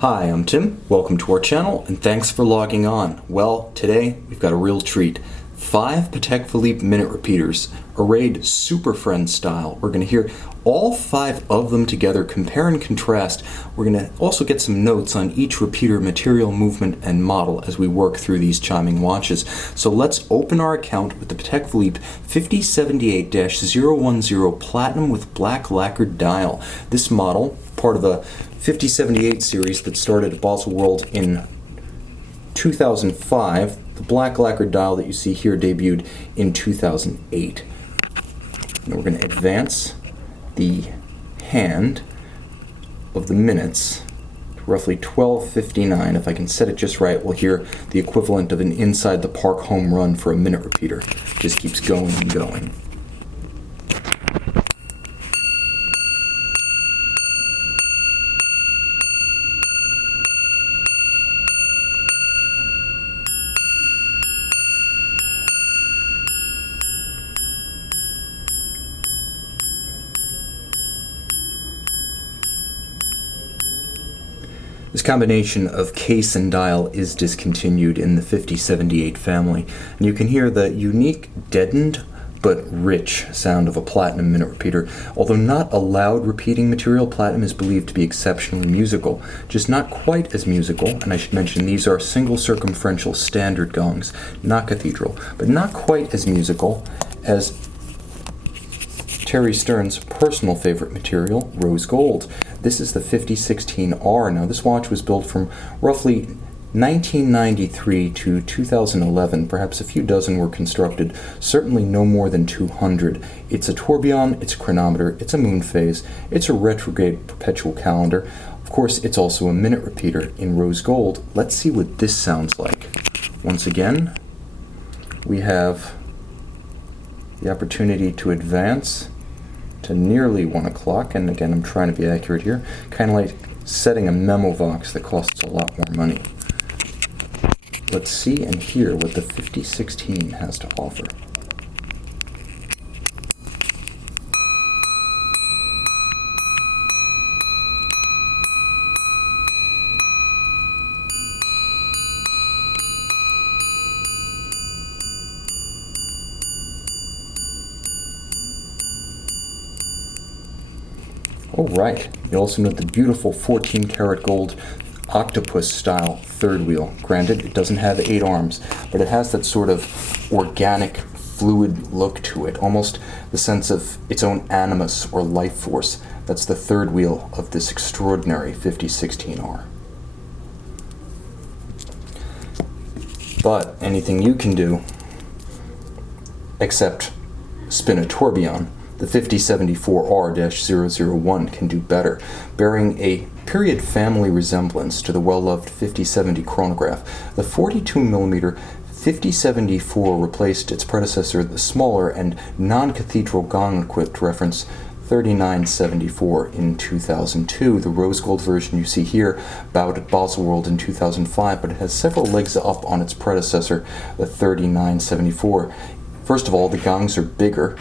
Hi, I'm Tim. Welcome to our channel, and thanks for logging on. Well, today we've got a real treat. 5 Patek Philippe minute repeaters, arrayed Super Friends style. We're going to hear all 5 of them together, compare and contrast. We're going to also get some notes on each repeater material, movement, and model as we work through these chiming watches. So let's open our account with the Patek Philippe 5078-010 Platinum with black lacquered dial. This model, part of a 5078 series that started at Baselworld in 2005. The black lacquered dial that you see here debuted in 2008. Now we're going to advance the hand of the minutes to roughly 12:59. If I can set it just right, we'll hear the equivalent of an inside the park home run for a minute repeater. Just keeps going and going. This combination of case and dial is discontinued in the 5078 family, and you can hear the unique deadened but rich sound of a platinum minute repeater. Although not a loud repeating material, platinum is believed to be exceptionally musical, just not quite as musical, and I should mention these are single circumferential standard gongs, not cathedral, but not quite as musical as Terry Stern's personal favorite material, rose gold. This is the 5016R. Now this watch was built from roughly 1993 to 2011. Perhaps a few dozen were constructed, certainly no more than 200. It's a tourbillon, it's a chronometer, it's a moon phase, it's a retrograde perpetual calendar. Of course, it's also a minute repeater in rose gold. Let's see what this sounds like. Once again, we have the opportunity to advance to nearly 1 o'clock, and again I'm trying to be accurate here, kind of like setting a memo box that costs a lot more money. Let's see and hear what the 5016 has to offer. Oh right, you also note the beautiful 14 karat gold octopus style third wheel. Granted, it doesn't have 8 arms, but it has that sort of organic, fluid look to it, almost the sense of its own animus or life force. That's the third wheel of this extraordinary 5016R. But anything you can do, except spin a tourbillon, the 5074R-001 can do better, bearing a period family resemblance to the well-loved 5070 chronograph. The 42mm 5074 replaced its predecessor, the smaller and non-cathedral gong-equipped reference 3974 in 2002. The rose gold version you see here bowed at Baselworld in 2005, but it has several legs up on its predecessor, the 3974. First of all, the gongs are bigger,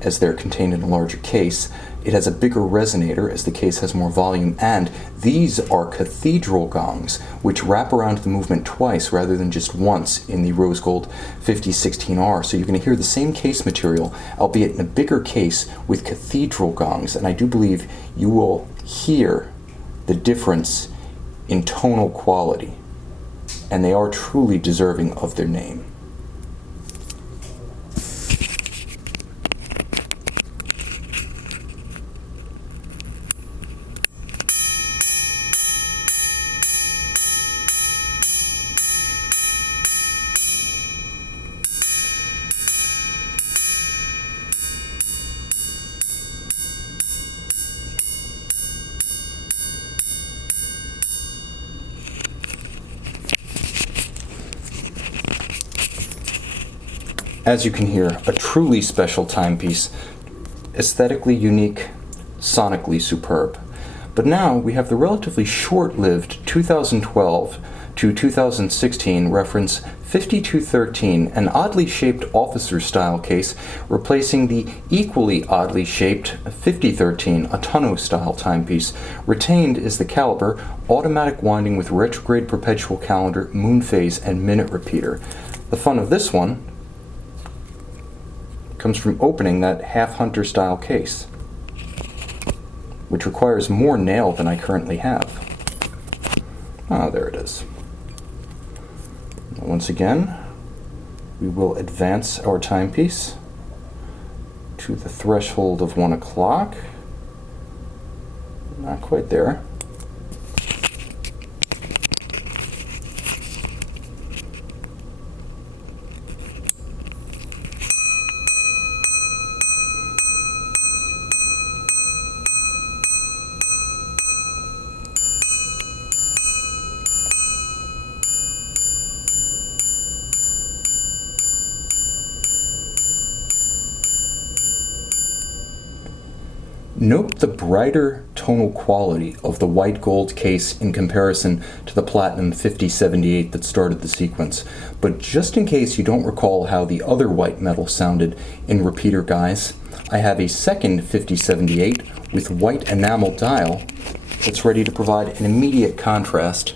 as they're contained in a larger case. It has a bigger resonator as the case has more volume, and these are cathedral gongs, which wrap around the movement twice rather than just once in the rose gold 5016R. So you're going to hear the same case material, albeit in a bigger case with cathedral gongs, and I do believe you will hear the difference in tonal quality, and they are truly deserving of their name. As you can hear, a truly special timepiece, aesthetically unique, sonically superb. But now we have the relatively short-lived 2012 to 2016 reference 5213, an oddly shaped officer-style case, replacing the equally oddly shaped 5013, a tonneau-style timepiece. Retained is the caliber, automatic winding with retrograde perpetual calendar, moon phase, and minute repeater. The fun of this one comes from opening that half-hunter-style case, which requires more nail than I currently have. Ah, there it is. Once again, we will advance our timepiece to the threshold of 1 o'clock. Not quite there. Note the brighter tonal quality of the white gold case in comparison to the platinum 5078 that started the sequence. But just in case you don't recall how the other white metal sounded in repeater guise, I have a second 5078 with white enamel dial that's ready to provide an immediate contrast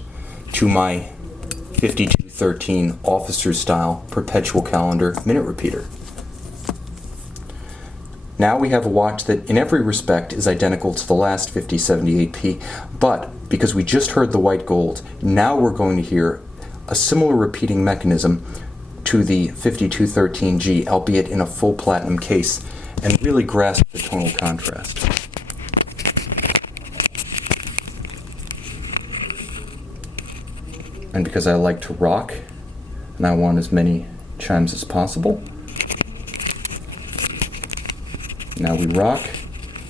to my 5213 officer style perpetual calendar minute repeater. Now we have a watch that in every respect is identical to the last 5078P, but because we just heard the white gold, now we're going to hear a similar repeating mechanism to the 5213G, albeit in a full platinum case, and really grasp the tonal contrast. And because I like to rock, and I want as many chimes as possible, now we rock,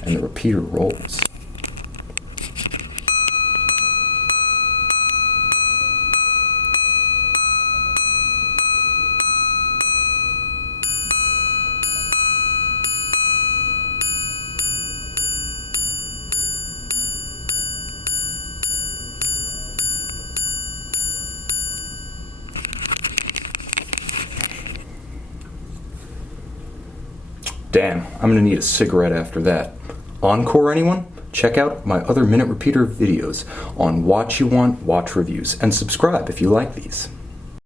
and the repeater rolls. Damn, I'm gonna need a cigarette after that. Encore, anyone? Check out my other minute repeater videos on Watch You Want Watch Reviews, and subscribe if you like these.